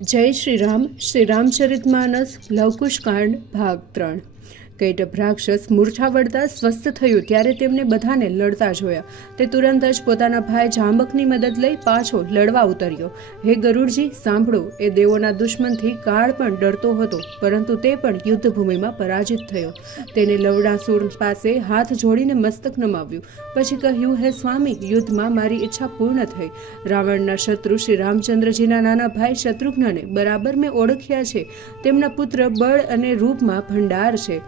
जय श्री रामचरितमानस लवकुश कांड भाग 3। કૈટભ રાક્ષસ મૂર્છા વળતા સ્વસ્થ થયું ત્યારે તેમને બધાને લડતા જોયા. તે તુરંત જ પોતાના ભાઈ જાંબકની મદદ લઈ પાછો લડવા ઉતર્યો. હે ગરુડજી, સાંભળો, એ દેવોના દુશ્મનથી કાળ પણ ડરતો હતો, પરંતુ તે પણ યુદ્ધભૂમિમાં પરાજિત થયો. તેને લવણાસુર પાસે હાથ જોડીને મસ્તક નમાવ્યું. પછી કહ્યું, હે સ્વામી, યુદ્ધમાં મારી ઈચ્છા પૂર્ણ થઈ. રાવણના શત્રુ શ્રી રામચંદ્રજીના નાના ભાઈ શત્રુઘ્નને બરાબર મેં ઓળખ્યા છે. તેમના પુત્ર બળ અને રૂપમાં ભંડાર છે.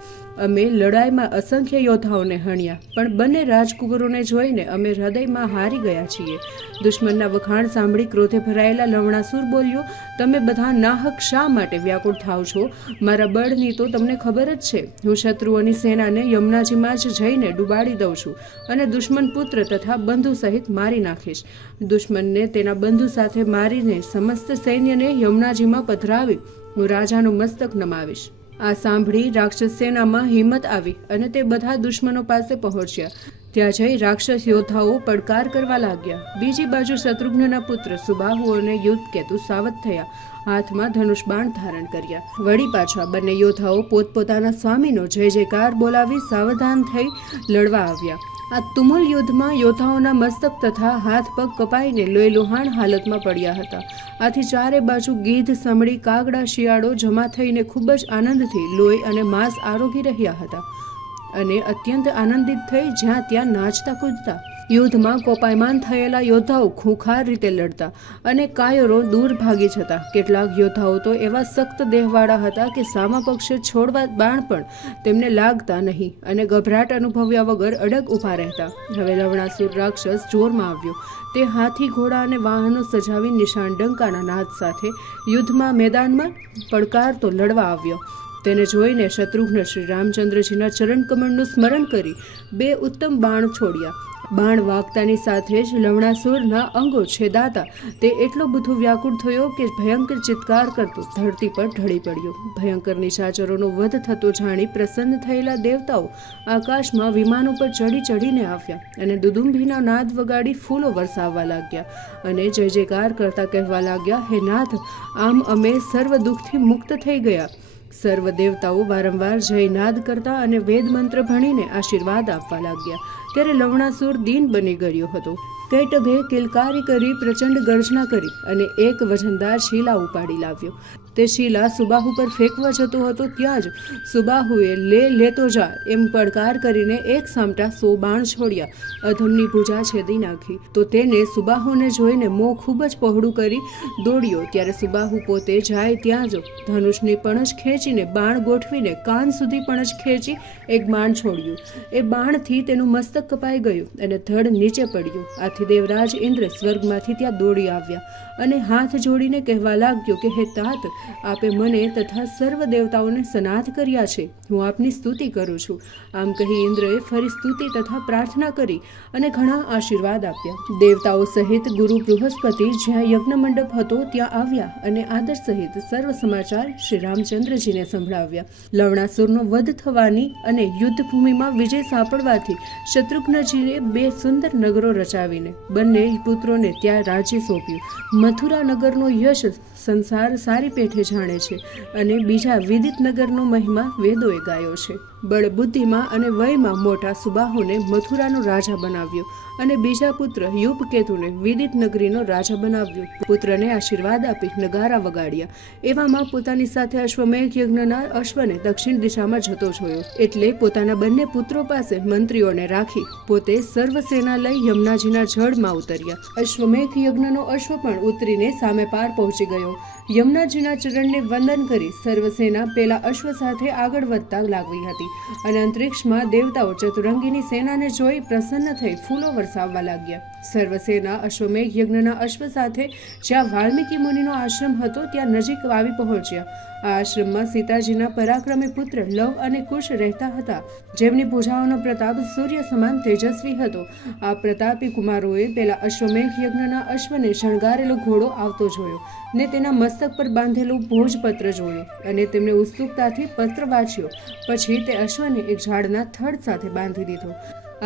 અમે લડાઈમાં અસંખ્ય યોદ્ધાઓને હણ્યા, પણ બંને રાજકુંવરોને જોઈને અમે હૃદયમાં હારી ગયા છીએ. દુશ્મનના વખાણ સાંભળી ક્રોધે ભરાયેલા લવણાસુર બોલ્યો, તમે બધા નાહક શા માટે વ્યાકુળ થાવ છો? મારા બળની તો તમને ખબર જ છે. હું શત્રુઓની સેનાને યમુનાજીમાં જ જઈને ડૂબાડી દઉં છું અને દુશ્મન પુત્ર તથા બંધુ સહિત મારી નાખીશ. દુશ્મનને તેના બંધુ સાથે મારીને સમસ્ત સૈન્યને યમુનાજીમાં પધરાવી હું રાજાનું મસ્તક નમાવીશ. આ સાંભળી રાક્ષસ સેનામાં હિંમત આવી અને તે બધા દુશ્મનો પાસે પહોંચ્યા. ત્યાં જઈ રાક્ષસ યોદ્ધાઓ પડકાર કરવા લાગ્યા. બીજી બાજુ શત્રુઘ્નના પુત્ર સુબાહુ અને યુદ્ધકેતુ સાવધ થયા, હાથમાં ધનુષ બાણ ધારણ કર્યા. વળી પાછા બંને યોદ્ધાઓ પોતપોતાના સ્વામીનો જય જયકાર બોલાવી સાવધાન થઈ લડવા આવ્યા. આ તુમુલ યુદ્ધમાં યોદ્ધાઓના મસ્તક તથા હાથ પગ કપાઈને લોહીલુહાણ હાલતમાં પડ્યા હતા. આથી ચારે બાજુ ગીધ, સમડી, કાગડા, શિયાળો જમા થઈને ખૂબ જ આનંદથી લોહી અને માંસ આરોગી રહ્યા હતા અને અત્યંત આનંદિત થઈ જ્યાં ત્યાં નાચતા કૂદતા. યુદ્ધમાં કોપાયમાન થયેલા યોદ્ધાઓ ખૂંખાર રીતે લડતા અને કાયરો દૂર ભાગી જતા. કેટલાક યોદ્ધાઓ તો એવા સખ્ત દેહવાળા હતા કે સામા પક્ષે છોડવા બાણ પણ તેમને લાગતા નહીં અને ગભરાટ અનુભવ્યા વગર અડગ ઊભા રહેતા. હવે લવણાસુર રાક્ષસ જોરમાં આવ્યો. તે હાથી, ઘોડા અને વાહનો સજાવી નિશાન ડંકાના નાદ સાથે યુદ્ધમાં મેદાનમાં પડકારતો લડવા આવ્યો. તેને જોઈને શત્રુઘ્ન શ્રી રામચંદ્રજીના ચરણ કમળનું સ્મરણ કરી બે ઉત્તમ બાણ છોડ્યા. બાણ વાગતાની સાથે જ લવણાસુરના અંગો છેદાતા તે એટલો બધો વ્યાકુળ થયો કે ભયંકર ચિત્કાર કરતો ધરતી પર ઢળી પડ્યો. ભયંકર નિશાચરોનો વધ થતો જાણી પ્રસન્ન થયેલા દેવતાઓ આકાશમાં વિમાનો પર ચડી ચડીને આવ્યા અને દુદુંભીના નાદ વગાડી ફૂલો વરસાવવા લાગ્યા અને જય જયકાર કરતા કહેવા લાગ્યા, હે નાથ, આમ અમે સર્વ દુઃખથી મુક્ત થઈ ગયા. સર્વ દેવતાઓ વારંવાર જયનાદ કરતા અને વેદ મંત્ર ભણીને આશીર્વાદ આપવા લાગ્યા. ત્યારે લવણાસુર દીન બની ગયો હતો. કૈટભે કિલકારી કરી પ્રચંડ ગર્જના કરી અને એક વજનદાર શીલા ઉપાડી લાવ્યો. તે શીલા સુબાહુ પર ફેંકવા જતો હતો ત્યાં જ સુબાહુએ લેતો જા એમ પડકાર કરીને એક સામટા 100 બાણ છોડ્યા. અધમની ભુજા છેદી નાખી. તો તેને સુબાહુને જોઈને મોં ખૂબ જ પહોળું કરી દોડ્યો. ત્યારે સુબાહુ પોતે જાય ત્યાં જ ધનુષની પણજ ખેંચીને બાણ ગોઠવીને કાન સુધી પણજ ખેંચી એક બાણ છોડ્યું. એ બાણથી તેનું મસ્તક કપાઈ ગયું અને ધડ નીચે પડ્યું. આથી દેવરાજ ઇન્દ્ર સ્વર્ગમાંથી ત્યાં દોડી આવ્યા અને હાથ જોડીને કહેવા લાગ્યો કે હે તાત, આપે મને તથા સર્વ દેવતાઓને સનાથ કર્યા છે. હું આપની સ્તુતિ કરું છું. આમ કહી ઇન્દ્રએ ફરી સ્તુતિ તથા પ્રાર્થના કરી અને ઘણા આશીર્વાદ આપ્યા. દેવતાઓ સહિત ગુરુ બૃહસ્પતિ જ્યાં યજ્ઞ મંડપ હતો ત્યાં આવ્યા અને આદર સહિત સર્વ સમાચાર શ્રી રામચંદ્રજીને સંભળાવ્યા. લવણાસુરનો વધ થવાની અને યુદ્ધભૂમિમાં વિજય સાંપડવાથી શત્રુઘ્નજીએ 2 સુંદર નગરો રચાવીને બંને પુત્રોને ત્યાં રાજ્ય સોંપ્યું. મથુરા નગરનો યશ સંસાર સારી પેઠે જાણે છે અને બીજા વિદિત નગરનો મહિમા વેદોએ ગાયો છે. બળ, બુદ્ધિમાં અને વયમાં મોટા સુબાહુને મથુરાનો રાજા બનાવ્યો અને બીજા પુત્ર યુપકેતુને વિદિત નગરીનો રાજા બનાવ્યો. પુત્રને આશીર્વાદ આપી નગારા વગાડ્યા. એવામાં પોતાની સાથે અશ્વમેઘ યજ્ઞના અશ્વને દક્ષિણ દિશામાં જતો જોયો. એટલે પોતાના બંને પુત્રો પાસે મંત્રીઓને રાખી પોતે સર્વ સેના લઈ યમુનાજીના જળમાં ઉતર્યા. અશ્વમેઘ યજ્ઞનો અશ્વ પણ ઉતરીને સામે પાર પહોંચી ગયો. યમુનાજીના ચરણને વંદન કરી સર્વસેના પેલા અશ્વ સાથે આગળ વધતા લાગી હતી અને અંતરિક્ષમાં દેવતાઓ ચતુરંગીની સેનાને જોઈ પ્રસન્ન થઈ ફૂલો વરસાવવા લાગ્યા. સર્વસેના અશ્વમેઘ યજ્ઞના અશ્વ સાથે જ્યાં વાલ્મીકી મુનિનો આશ્રમ હતો ત્યાં નજીક આવી પહોંચ્યા. આ આશ્રમમાં સીતાજીના પરાક્રમી પુત્ર લવ અને કુશ રહેતા હતા, જેમની ભુજાઓનો પ્રતાપ સૂર્ય સમાન તેજસ્વી હતો. આ પ્રતાપી કુમારોએ પેલા અશ્વમેઘ યજ્ઞના અશ્વને શણગારેલો ઘોડો આવતો જોયો ને તેના મસ્તક પર બાંધેલું ભોજપત્ર જોયું અને તેમને ઉત્સુકતાથી પત્ર વાંચ્યો. પછી તે અશ્વને એક ઝાડના થડ સાથે બાંધી દીધો.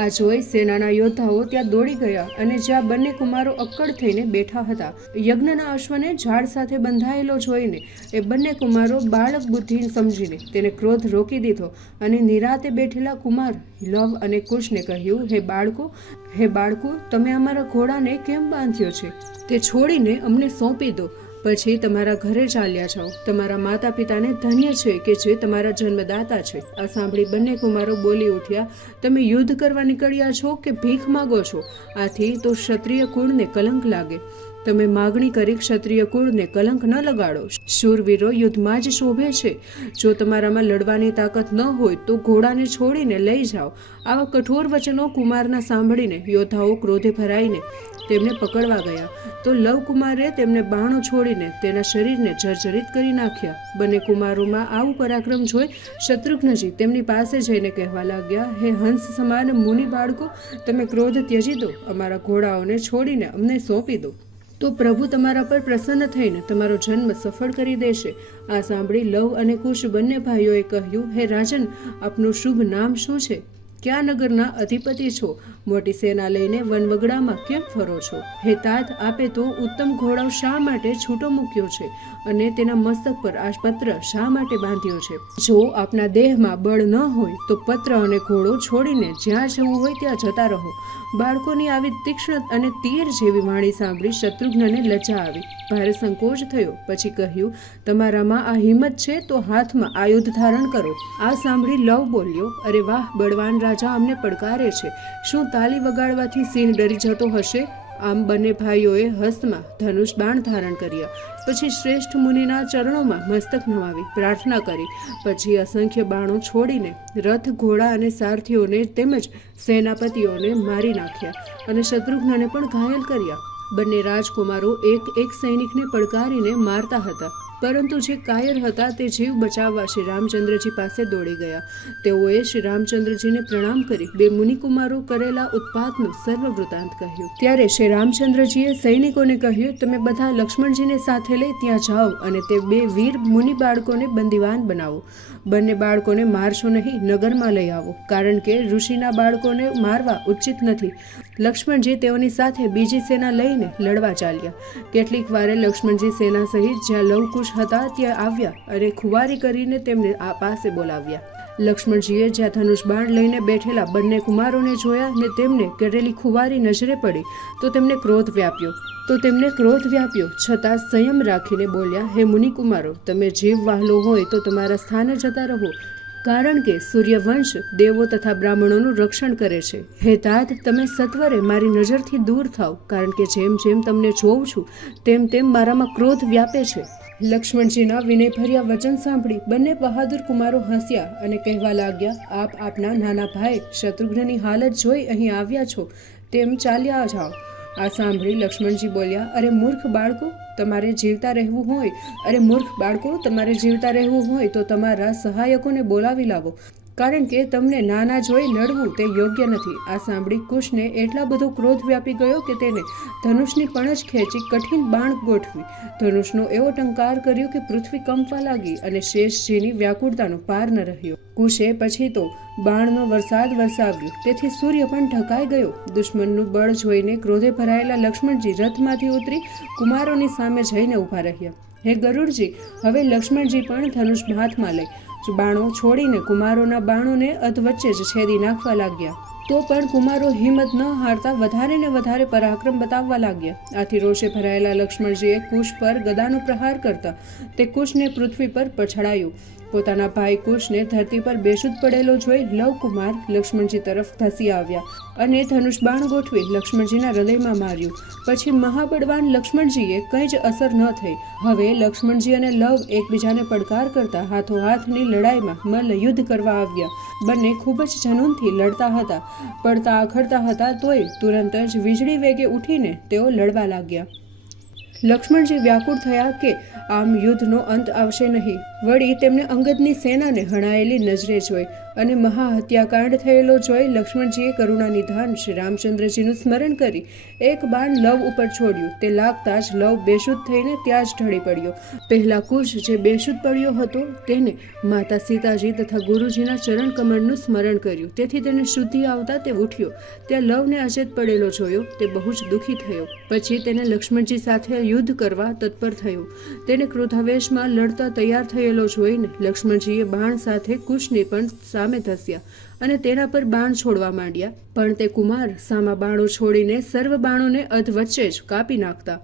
આ જોઈ સેનાના યોદ્ધાઓ ત્યાં દોડી ગયા અને જ્યાં બંને કુમારો અક્કડ થઈને બેઠા હતા, યજ્ઞના અશ્વને ઝાડ સાથે બંધાયેલો જોઈને એ બંને કુમારો બાળક બુદ્ધિ સમજીને તેને ક્રોધ રોકી દીધો અને નિરાતે બેઠેલા કુમાર લવ અને કુશને કહ્યું, હે બાળકો, તમે અમારા ઘોડાને કેમ બાંધ્યો છે? તે છોડીને અમને સોંપી દો, પછી તમારા ઘરે ચાલ્યા જાઓ. તમારા માતા પિતાને ધન્ય છે કે જે તમારા જન્મદાતા છે. આ સાંભળી બંને કુમારો બોલી ઉઠ્યા, તમે યુદ્ધ કરવા નીકળ્યા છો કે ભીખ માગો છો? આથી તો ક્ષત્રિય કુળને કલંક લાગે. તમે માગણી કરી ક્ષત્રિય કુળને કલંક ન લગાડો. શૂરવીરો યુદ્ધમાં જ શોભે છે. જો તમારામાં લડવાની તાકાત ન હોય તો ઘોડાને છોડીને લઈ જાઓ. આવા કઠોર વચનો કુમારના સાંભળીને યોદ્ધાઓ ક્રોધે ભરાઈને તેમને પકડવા ગયા, તો લવ કુમારે તેમને બાણો છોડીને તેના શરીરને જર્જરિત કરી નાખ્યા. બંને કુમારોમાં આવું પરાક્રમ જોઈ શત્રુઘ્નજી તેમની પાસે જઈને કહેવા લાગ્યા, હે હંસ સમાન મુનિ બાળકો, તમે ક્રોધ ત્યજી દો, અમારા ઘોડાઓને છોડીને અમને સોંપી દો, તો પ્રભુ તમારા પર પ્રસન્ન થઈને તમારો જન્મ સફળ કરી દેશે. આ સાંભળી લવ અને કુશ બંને ભાઈઓએ કહ્યું, હે રાજન, આપનું શુભ નામ શું છે? ક્યાં નગરના અધિપતિ છો? મોટી સેના લઈને વનવગડામાં કેમ ફરો છો? હે તાત, આપે તો ઉત્તમ ઘોડો શા માટે છૂટો મૂક્યો છે અને તેના મસ્તક પર આ પત્ર શા માટે બાંધ્યો છે? જો આપના દેહમાં બળ ન હોય તો પત્ર અને ઘોડો છોડીને જ્યાં જવું હોય ત્યાં જતા રહો. બાળકોની આવી તીક્ષ્ણ અને તીર જેવી વાણી સાંભળી શત્રુઘ્નને લજ્જા આવી, ભારે સંકોચ થયો. પછી કહ્યું, તમારામાં આ હિંમત છે તો હાથમાં આયુધ ધારણ કરો. આ સાંભળી લવ બોલ્યો, અરે વાહ, બળવાન રાજા અમને પડકારે છે. શું તાલી વગાડવાથી સિંહ ડરી જતો હશે? આમ બંને ભાઈઓએ હસ્તમાં ધનુષ બાણ ધારણ કર્યા. પછી શ્રેષ્ઠ મુનિના ચરણોમાં મસ્તક નમાવી પ્રાર્થના કરી. પછી અસંખ્ય બાણો છોડીને રથ, ઘોડા અને સારથીઓને તેમજ સેનાપતિઓને મારી નાખ્યા અને શત્રુઘ્નને પણ ઘાયલ કર્યા. બંને રાજકુમારો એક સૈનિકને પડકારીને મારતા હતા, પરંતુ જે કાયર હતા તે જીવ બચાવવા શ્રી રામચંદ્રજી પાસે દોડી ગયા. તેઓએ શ્રી રામચંદ્રજીને પ્રણામ કરી બે મુનિકુમારો કરેલા ઉત્પાતનું સર્વ વૃત્તાંત કહ્યું. ત્યારે શ્રી રામચંદ્રજીએ સૈનિકોને કહ્યું, તમે બધા લક્ષ્મણજીને સાથે લઈ ત્યાં જાઓ અને તે બે વીર મુનિ બાળકોને બંદીવાન બનાવો. બંને બાળકોને મારશો નહીં, નગરમાં લઈ આવો, કારણ કે ઋષિના બાળકોને મારવા ઉચિત નથી. લક્ષ્મણજી તેઓની સાથે બીજી સેના લઈને લડવા ચાલ્યા. કેટલીક વારે લક્ષ્મણજી સેના સહિત જ્યાં લવકુશ હતા ત્યાં આવ્યા અને ખુવારી કરીને તેમને આ પાસે બોલાવ્યા. લક્ષ્મણજીએ જ્યાં ધનુષ બાણ લઈને બેઠેલા બંને કુમારોને જોયા ને તેમને કરેલી ખુવારી નજરે પડી તો તેમને ક્રોધ વ્યાપ્યો. છતાં સંયમ રાખીને બોલ્યા, હે મુનિકુમારો, તમે જીવ વહાલો હોય તો તમારા સ્થાને જતા રહો, કારણ કે સૂર્યવંશ દેવો તથા બ્રાહ્મણોનું રક્ષણ કરે છે. હે તાત, તમે સત્વરે મારી નજરથી દૂર થાવ, કારણ કે જેમ જેમ તમને જોઉં છું તેમ તેમ મારામાં ક્રોધ વ્યાપે છે. લક્ષ્મણજીના વિનયભર્યા વચન સાંભળી બંને બહાદુર કુમારો હસ્યા અને કહેવા લાગ્યા, આપ આપના નાના ભાઈ શત્રુઘ્નની હાલત જોઈ અહીં આવ્યા છો, તેમ ચાલ્યા જાઓ. આ સાંભળી લક્ષ્મણજી બોલ્યા, અરે મૂર્ખ બાળકો, તમારે જીવતા રહેવું હોય તો તમારા સહાયકોને બોલાવી લાવો, કારણ કે તમને નાના જોઈ લડવું તે યોગ્ય નથી. આ સાંભળી કુશને એટલા બધો ક્રોધ વ્યાપી ગયો કે તેને ધનુષની પણજ ખેંચી કઠિન બાણ ગોઠવી ધનુષનો એવો ટંકાર કર્યો કે પૃથ્વી કંપવા લાગી અને શેષજીની વ્યાકુળતાનો પાર ન રહ્યો. કુશે પછી તો બાણનો વરસાદ વરસાવ્યો, તેથી સૂર્ય પણ ઢકાઈ ગયો. દુશ્મનનું બળ જોઈને ક્રોધે ભરાયેલા લક્ષ્મણજી રથમાંથી ઉતરી કુમારોની સામે જઈને ઊભા રહ્યા. હે ગરુડજી, હવે લક્ષ્મણજી પણ ધનુષ હાથમાં લઈ બાણો છોડીને કુમારોના બાણોને અધવચ્ચે જ છેદી નાખવા લાગ્યા. તો પણ કુમારો હિંમત ન હારતા વધારે ને વધારે પરાક્રમ બતાવવા લાગ્યા. આથી રોષે ભરાયેલા લક્ષ્મણજીએ કુશ પર ગદાનો પ્રહાર કરતા તે કુશને પૃથ્વી પર પછડાયું. પોતાના ભાઈ કુશને ધરતી પર બેશુદ્ધ પડેલો જોઈ લવકુમાર લક્ષ્મણજી તરફ ધસી આવ્યા અને ધનુષ બાણ ગોઠવી લક્ષ્મણજીના હૃદયમાં માર્યું. પછી મહાબળવાન લક્ષ્મણજીએ કંઈ જ અસર ન થઈ. હવે લક્ષ્મણજી અને લવ એકબીજાને પડકાર કરતા હાથોહાથની લડાઈમાં મલ્લયુદ્ધ કરવા આવ્યા. બંને ખૂબ જ જનૂનથી લડતા હતા, પડતા આખડતા હતા, તોય તુરંત જ વીજળી વેગે ઉઠીને તેઓ લડવા લાગ્યા. લક્ષ્મણજી વ્યાકુળ થયા કે આમ યુદ્ધનો અંત આવશે નહીં. વળી તેમને અંગદની સેનાને હણાયેલી નજરે જોઈ અને મહાહત્યાકાંડ થયેલો જોઈ લક્ષ્મણજીએ કરુણા નિધાન શ્રી રામચંદ્રજીનું સ્મરણ કરી એક બાણ લવ ઉપર છોડ્યું. તે લાગતા જ લવ બેશુદ્ધ થઈને ત્યાં જ ઢળી પડ્યો. પહેલા કુશ જે બેશુદ્ધ પડ્યો હતો તેને માતા સીતાજી તથા ગુરુજીના ચરણ કમળનું સ્મરણ કર્યું. તેથી તેને શુદ્ધિ આવતા તે ઉઠ્યો. ત્યાં લવને અચેત પડેલો જોયો. તે બહુ જ દુઃખી થયો. પછી તેને લક્ષ્મણજી સાથે યુદ્ધ કરવા તત્પર થયો. તેને ક્રોધાવેશમાં લડતા તૈયાર થયેલો જોઈને લક્ષ્મણજીએ બાણ સાથે કુશને પણ સામે ધસ્યા અને તેના પર બાણ છોડવા માંડ્યા. પણ તે કુમાર સામા બાણો છોડીને સર્વ બાણોને અધ વચ્ચે જ કાપી નાખતા.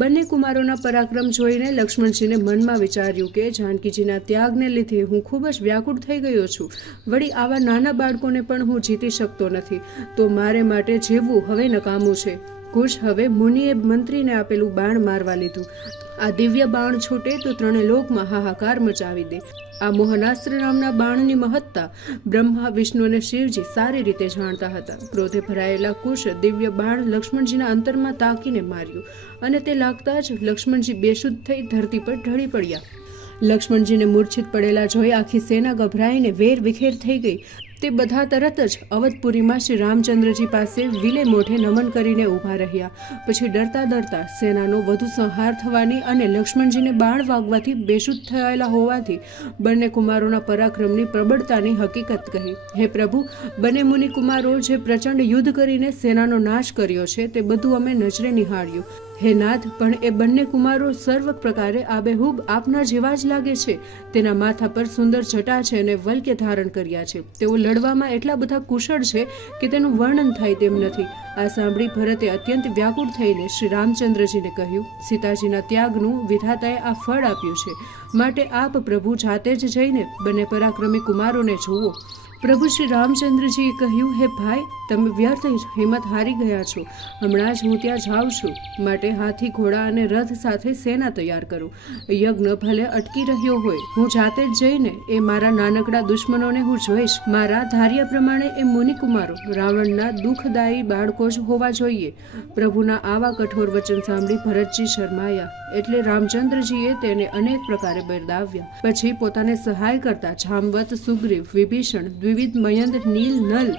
બંને કુમારોના પરાક્રમ જોઈને લક્ષ્મણજીને મનમાં વિચાર્યું કે જાનકીજીના ત્યાગને લીધે હું ખૂબ જ વ્યાકુળ થઈ ગયો છું. વળી આવા નાના બાળકોને પણ હું જીતી શકતો નથી, તો મારે માટે જીવવું હવે નકામું છે. કુશ હવે મુનિએ મંત્રીને આપેલું બાણ મારવા લીધું. આ દિવ્ય બાણ છૂટે તો ત્રણે લોકમાં હાહાકાર મચાવી દે. આ મોહનાસ્ત્ર નામના બાણની મહત્તા બ્રહ્મા, વિષ્ણુ અને શિવજી સારી રીતે જાણતા હતા. ક્રોધે ભરાયેલા કુશ દિવ્ય બાણ લક્ષ્મણજીના અંતરમાં તાકીને માર્યું અને તે લાગતા જ લક્ષ્મણજી બેશુદ્ધ થઈ ધરતી પર ઢળી પડ્યા. લક્ષ્મણજીને મૂર્છિત પડેલા જોઈ આખી સેના ગભરાઈને વેર વિખેર થઈ ગઈ. તે બધા તરત જ અવધપુરીમાં શ્રી રામચંદ્રજી પાસે વિલે મોઢે નમન કરીને ઊભા રહ્યા. પછી ડરતા ડરતા સેનાનો વધુ સંહાર થવાની અને લક્ષ્મણજીને બાણ વાગવાથી બેશુદ્ધ થયેલા હોવાથી બંને કુમારોના પરાક્રમની પ્રબળતાની હકીકત કહી. હે પ્રભુ, બંને મુનિ કુમારો જે પ્રચંડ યુદ્ધ કરીને સેનાનો નાશ કર્યો છે તે બધું અમે નજરે નિહાળ્યું. હે નાથ, પણ એ બંને કુમારો સર્વ પ્રકારે આબેહૂબ આપના જેવા જ લાગે છે. તેના માથા પર સુંદર જટા છે અને વલ્કે ધારણ કર્યા છે. તેઓ લડવામાં એટલા બધા કુશળ છે કે તેનું વર્ણન થાય તેમ નથી. આ સાંભળી ભરતે અત્યંત વ્યાકુળ થઈને શ્રી રામચંદ્રજીને કહ્યું, સીતાજીના ત્યાગનું વિધાતાએ આ ફળ આપ્યું છે, માટે આપ પ્રભુ જાતે જ જઈને બંને પરાક્રમી કુમારોને જુઓ. પ્રભુ શ્રી રામચંદ્રજીએ કહ્યું, હે ભાઈ, તમે વ્યર્થ હિંમત હારી ગયા છો. હમણાં જ હું ત્યાં જાઉં છું, માટે હાથી, ઘોડા અને રથ સાથે સેના તૈયાર કરો. યજ્ઞ ભલે અટકી રહ્યો હોય, હું જાતે જ જઈને એ મારા નાનકડા દુશ્મનોને હું જોઈશ. મારા ધાર્યા પ્રમાણે એ મુનિકુમારો રાવણના દુઃખદાયી બાળકો જ હોવા જોઈએ. પ્રભુના આવા કઠોર વચન સાંભળી ભરતજી શરમાયા. એટલે રામચંદ્રજીએ તેને અનેક પ્રકારે બિરદાવ્યા. પછી પોતાને સહાય કરતા જામવંત, સુગ્રીવ, વિભીષણ, દ્વિવિધ, મયંદ, નીલ, નલ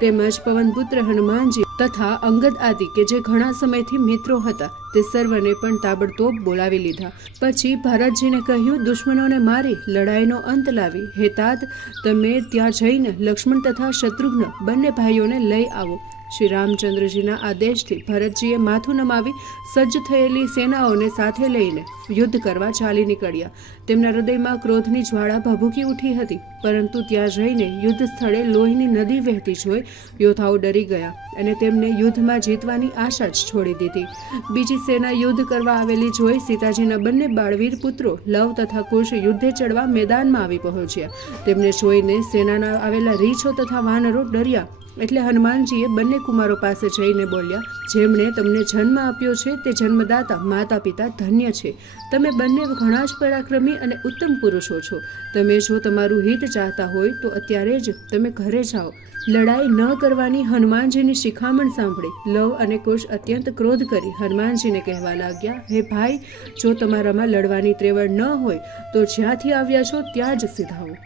તેમજ પવનપુત્ર હનુમાનજી તથા અંગદ આદિ કે જે ઘણા સમયથી મિત્રો હતા તે સર્વને પણ તાબડતોબ બોલાવી લીધા. પછી ભરતજીને કહ્યું, દુશ્મનોને મારી લડાઈનો અંત લાવી હે તાત, તમે ત્યાં જઈને લક્ષ્મણ તથા શત્રુઘ્ન બંને ભાઈઓને લઈ આવો. શ્રી રામચંદ્રજીના આદેશથી ભરતજીએ માથું નમાવી સજ્જ થયેલી સેનાઓને સાથે લઈને યુદ્ધ કરવા ચાલી નીકળ્યા. તેમના હૃદયમાં ક્રોધની જ્વાળા ભભૂકી ઉઠી હતી, પરંતુ ત્યાં જઈને યુદ્ધ સ્થળે લોહીની નદી વહેતી જોઈ યોદ્ધાઓ ડરી ગયા અને તેમને યુદ્ધમાં જીતવાની આશા જ છોડી દીધી. બીજી સેના યુદ્ધ કરવા આવેલી જોઈ સીતાજીના બંને બાળવીર પુત્રો લવ તથા કુશ યુદ્ધે ચડવા મેદાનમાં આવી પહોંચ્યા. તેમને જોઈને સેનાના આવેલા રીછો તથા વાનરો ડર્યા. એટલે હનુમાનજીએ બંને કુમારો પાસે જઈને બોલ્યા, જેમણે તમને જન્મ આપ્યો છે તે જન્મદાતા માતા પિતા ધન્ય છે. તમે બંને ઘણા જ પરાક્રમી અને ઉત્તમ પુરુષો છો. તમે જો તમારું હિત ચાહતા હોય તો અત્યારે જ તમે ઘરે જાઓ. લડાઈ ન કરવાની હનુમાનજીની શિખામણ સાંભળી લવ અને કુશ અત્યંત ક્રોધ કરી હનુમાનજીને કહેવા લાગ્યા, હે ભાઈ, જો તમારામાં લડવાની ત્રેવડ ન હોય તો જ્યાંથી આવ્યા છો ત્યાં જ સીધાઓ.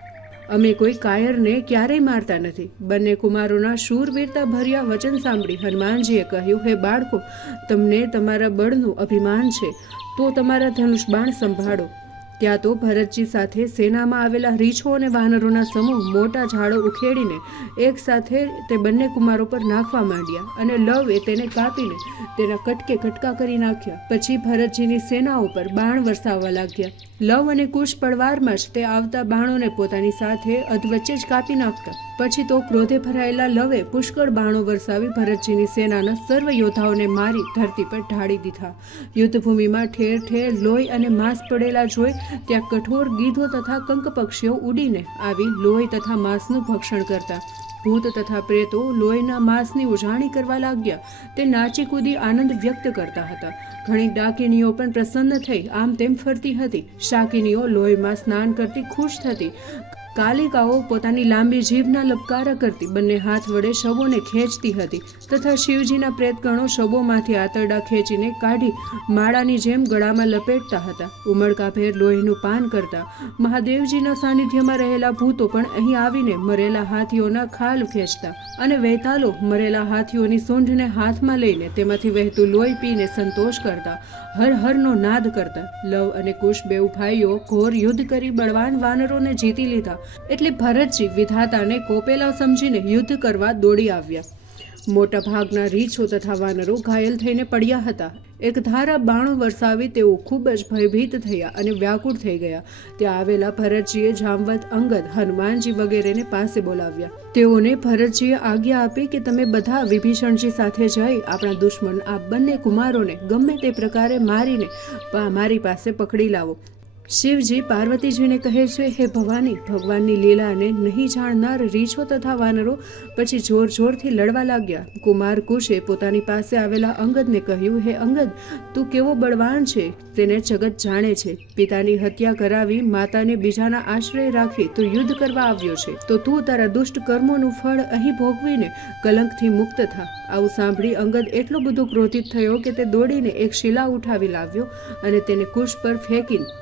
અમે કોઈ કાયરને ક્યારેય મારતા નથી. બંને કુમારોના શૂરવીરતા ભર્યા વચન સાંભળી હનુમાનજીએ કહ્યું, હે બાળકો, તમને તમારા બળનું અભિમાન છે તો તમારા ધનુષ બાણ સંભાળો. ત્યાં તો ભરતજી સાથે સેનામાં આવેલા રીછો અને વાનરોના સમૂહ મોટા ઝાડો ઉખેડીને એક સાથે તે બંને કુમારો પર નાખવા માંડ્યા અને લવે તેને કાપીને તેના કટકે કટકા કરી નાખ્યા. પછી ભરતજીની સેના ઉપર બાણ વરસાવવા લાગ્યા. લવ અને કુશ પડવારમાં જ તે આવતા બાણોને પોતાની સાથે અધવચ્ચે જ કાપી નાખતા. પછી તો ક્રોધે ભરાયેલા લવે પુષ્કળ બાણો વરસાવી ભરતજીની સેનાના સર્વ યોદ્ધાઓને મારી ધરતી પર ઢાળી દીધા. યુદ્ધભૂમિમાં ઠેર ઠેર લોહી અને માંસ પડેલા જોઈ ત્યાં કઠોર ગીધો તથા કંક પક્ષીઓ ઉડીને આવી લોહી તથા માંસનું ભક્ષણ કરતા. ભૂત તથા પ્રેતો લોહીના માંસની ઉજાણી કરવા લાગ્યા. તે નાચી કૂદી આનંદ વ્યક્ત કરતા હતા. ઘણી ડાકીનીઓ પણ પ્રસન્ન થઈ આમ તેમ ફરતી હતી. શાકીનીઓ લોહીમાં સ્નાન કરતી ખુશ થતી. કાલિકાઓ પોતાની લાંબી જીભના લપકારા કરતી બંને હાથ વડે શવોને ખેંચતી હતી તથા શિવજીના પ્રેતગણો શવોમાંથી આંતરડા ખેંચીને કાઢી માળાની જેમ ગળામાં લપેટતા હતા. ઉમળકાભેર લોહીનું પાન કરતા મહાદેવજીના સાનિધ્યમાં રહેલા ભૂતો પણ અહીં આવીને મરેલા હાથીઓના ખાલ ખેંચતા અને વહેતાલો મરેલા હાથીઓની સૂંઢને હાથમાં લઈને તેમાંથી વહેતું લોહી પીને સંતોષ કરતા હર હરનો નાદ કરતા. લવ અને કુશ બેઉ ભાઈઓ ઘોર યુદ્ધ કરી બળવાન વાનરોને જીતી લીધા એટલે ભરતજી વિધાતાને કોપેલા સમજીને યુદ્ધ કરવા દોડી આવ્યા. મોટા ભાગના રીછો તથા વાનરો ઘાયલ થઈને પડ્યા હતા. એક ધારા બાણો વરસાવી તેઓ ખૂબ જ ભયભીત થયા અને વ્યાકુળ થઈ ગયા. ત્યાં આવેલા ભરતજીએ જામવંત, અંગદ, હનુમાનજી વગેરેને પાસે બોલાવ્યા. તેઓને ભરતજીએ આજ્ઞા આપી કે તમે બધા વિભીષણજી સાથે જઈ આપણા દુશ્મન આ બંને કુમારોને ગમે તે પ્રકારે મારીને મારી પાસે પકડી લાવો. શિવજી પાર્વતીજીને કહે છે, હે ભવાની, ભગવાનની લીલાને નહીં જાણનાર રીછો તથા વાનરો પછી જોર જોરથી લડવા લાગ્યા. કુમાર કુશે પોતાની પાસે આવેલા અંગદને કહ્યું, હે અંગદ, તું કેવો બળવાન છે તેને જગત જાણે છે. પિતાની હત્યા કરાવી માતાને બીજાના આશ્રય રાખી તું યુદ્ધ કરવા આવ્યો છે, તો તું તારા દુષ્ટ કર્મોનું ફળ અહીં ભોગવીને કલંકથી મુક્ત થા. આવું સાંભળી અંગદ એટલો બધો ક્રોધિત થયો કે તે દોડીને એક શિલા ઉઠાવી લાવ્યો અને તેને કુશ પર ફેંકીને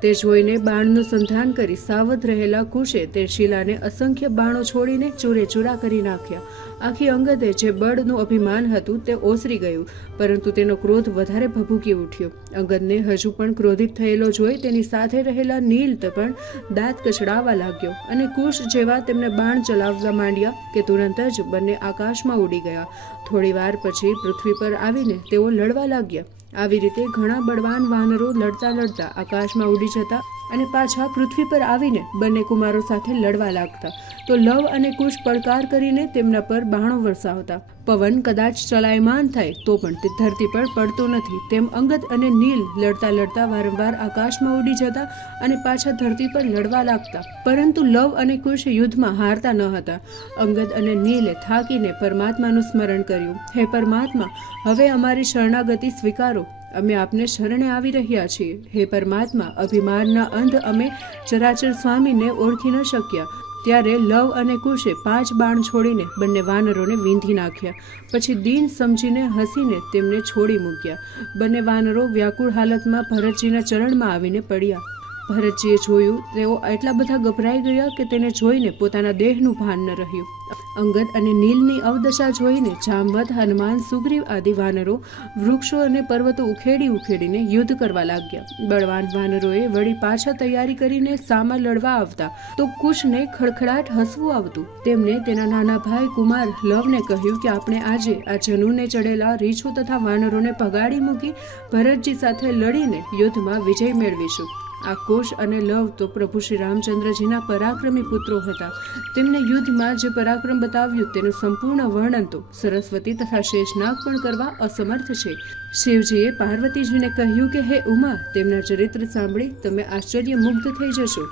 તે જોઈને બાણનું સંધાન કરી સાવધ રહેલા કુશે તે શિલાને અસંખ્ય બાણો છોડીને ચૂરે ચૂરા કરી નાખ્યા. આખી અંગદે જે બળનું અભિમાન હતું તે ઓસરી ગયું, પરંતુ તેનો ક્રોધ વધારે ભભૂકી ઉઠ્યો. અંગદને હજુ પણ ક્રોધિત થયેલો જોઈ તેની સાથે રહેલા નીલ પણ દાંત કચડાવવા લાગ્યો અને કુશ જેવા તેમને બાણ ચલાવવા માંડ્યા કે તુરંત જ બંને આકાશમાં ઉડી ગયા. થોડી વાર પછી પૃથ્વી પર આવીને તેઓ લડવા લાગ્યા. આવી રીતે ઘણા બળવાન વાનરો લડતા લડતા આકાશમાં ઉડી જતા અને પાછા પૃથ્વી પર આવીને બંને કુમારો સાથે લડવા લાગતા. તો લવ અને કુશ પડકાર કરીને તેમના પર બાણો વરસાવતા. પવન કદાચ ચલાયમાન થાય તો પણ તે ધરતી પર પડતો નથી. તેમ અંગદ અને નીલ લડતા લડતા વારંવાર આકાશમાં ઉડી જતા અને પાછા ધરતી પર લડવા લાગતા. પરંતુ લવ અને કુશ યુદ્ધમાં હારતા ન હતા. અંગદ અને નીલે થાકીને પરમાત્માનું સ્મરણ કર્યું, હે પરમાત્મા, હવે અમારી શરણાગતિ સ્વીકારો. અમે આપને શરણે આવી રહ્યા છીએ. હે પરમાત્મા, અભિમાનના અંધ અમે ચરાચર સ્વામીને ઓળખી ન શક્યા. ત્યારે લવ અને કુશે 5 બાણ છોડીને બંને વાનરોને વીંધી નાખ્યા. પછી દીન સમજીને હસીને તેમને છોડી મૂક્યા. બંને વાનરો વ્યાકુળ હાલતમાં ભરતજીના ચરણમાં આવીને પડ્યા. ભરતજીએ જોયું તેઓ એટલા બધા ગભરાઈ ગયા કે તેને જોઈને પોતાના દેહનું ભાન ન રહ્યું. અંગદ અને નીલની અવદશા જોઈને જામવંત, હનુમાન, સુગ્રીવ આદિ વાનરો વૃક્ષો અને પર્વતો ઉખેડી ઉખેડીને યુદ્ધ કરવા લાગ્યા. બળવાન વાનરોએ વળી પાછા તૈયારી કરીને સામા લડવા આવતા તો કુશને ખડખડાટ હસવું આવતું. તેમણે તેના નાના ભાઈ કુમાર લવને કહ્યું કે આપણે આજે આ જનુને ચડેલા રીછો તથા વાનરોને ભગાડી મૂકી ભરતજી સાથે લડીને યુદ્ધમાં વિજય મેળવીશું. આ કુશ અને લવ તો પ્રભુ શ્રી રામચંદ્રજીના પરાક્રમી પુત્રો હતા. તેમને યુદ્ધમાં જે પરાક્રમ બતાવ્યું તેનું સંપૂર્ણ વર્ણન તો સરસ્વતી તથા શેષનાગ પણ કરવા અસમર્થ છે. શિવજીએ પાર્વતીજીને કહ્યું કે હે ઉમા, તેમના ચરિત્ર સાંભળી તમે આશ્ચર્ય મુગ્ધ થઈ જશો.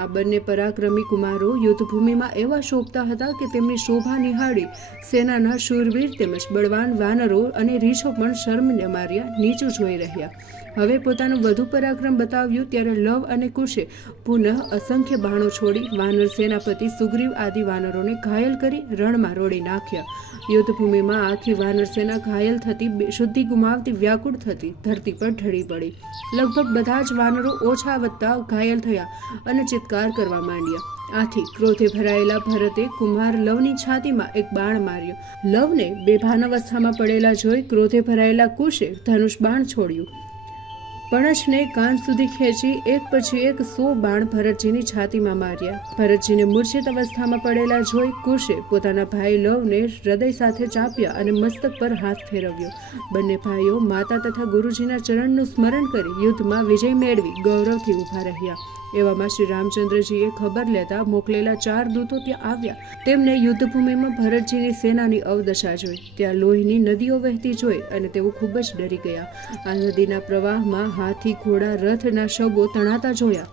આ બંને પરાક્રમી કુમારો યુદ્ધભૂમિમાં એવા શોભતા હતા કે તેમની શોભા નિહાળી સેનાના શૂરવીર તેમજ બળવાન વાનરો અને રીછો પણ શર્મને માર્યા નીચું જોઈ રહ્યા. હવે પોતાનું વધુ પરાક્રમ બતાવ્યું ત્યારે લવ અને કુશે પુનઃ અસંખ્ય બાણો છોડી વાનર સેનાપતિ સુગ્રીવ આદિ વાનરોને ઘાયલ કરી રણમાં રોડી નાખ્યા. યુદ્ધભૂમિમાં આખી વાનર સેના ઘાયલ થતી, શુદ્ધિ ગુમાવતી, વ્યાકુળ થતી ધરતી પર ઢળી પડી. લગભગ બધા જ વાનરો ઓછા વધતા ઘાયલ થયા અને ચિત્કાર કરવા માંડ્યા. આથી ક્રોધે ભરાયેલા ભરતે કુમાર લવની છાતીમાં એક બાણ માર્યો. લવને બેભાન અવસ્થામાં પડેલા જોઈ ક્રોધે ભરાયેલા કુશે ધનુષ બાણ છોડ્યું. પણછને કાન સુધી ખેંચી એક પછી એક 100 બાણ ભરતજીની છાતીમાં માર્યા. ભરતજીને મૂર્છિત અવસ્થામાં પડેલા જોઈ કુશે પોતાના ભાઈ લવને હૃદય સાથે ચાપ્યા અને મસ્તક પર હાથ ફેરવ્યો. બંને ભાઈઓ માતા તથા ગુરુજીના ચરણનું સ્મરણ કરી યુદ્ધમાં વિજય મેળવી ગૌરવથી ઊભા રહ્યા. એવામાં શ્રી રામચંદ્રજીએ ખબર લેતા મોકલેલા 4 દૂતો ત્યાં આવ્યા. તેમને યુદ્ધભૂમિમાં ભરતજીની સેનાની અવદશા જોઈ, ત્યાં લોહીની નદીઓ વહેતી જોઈ અને તેઓ ખૂબ જ ડરી ગયા. આ નદીના પ્રવાહમાં હાથી, ઘોડા, રથના શબો તણાતા જોયા.